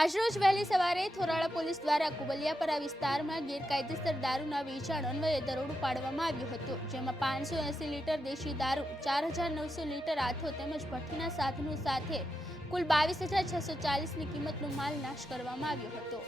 આજરોજ વહેલી સવારે થોરાળા પોલીસ દ્વારા કુબલિયાપરા વિસ્તારમાં ગેરકાયદેસર દારૂના વેચાણ અન્વયે દરોડું પાડવામાં આવ્યું હતું, જેમાં પાંચસો એંસી લીટર દેશી દારૂ, ચાર હજાર નવસો લીટર આથો તેમજ ભઠ્ઠીના સાધનો સાથે કુલ બાવીસ હજાર છસો ચાલીસની કિંમતનો માલ નાશ કરવામાં આવ્યો હતો.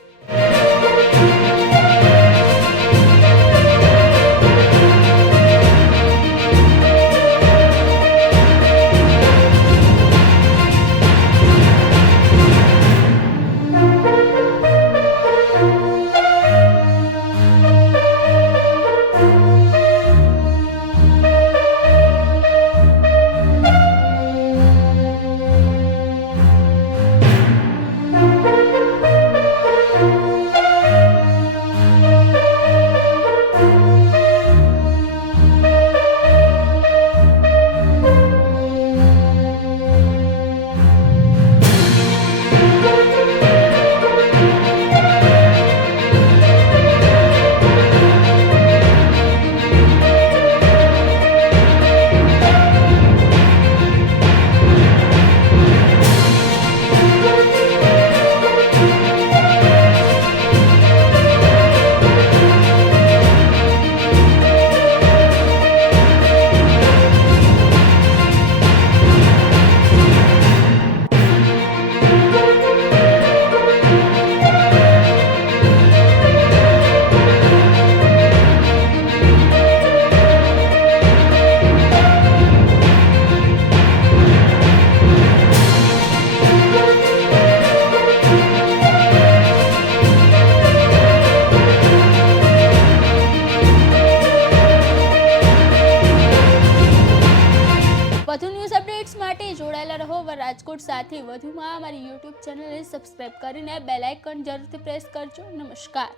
અપડેટ્સ માટે જોડાયેલા રહો વ રાજકોટ સાથે વધુમાં અમારી યુટ્યુબ ચેનલને સબસ્ક્રાઈબ કરીને બેલ આઇકન જરૂરથી પ્રેસ કરજો. નમસ્કાર.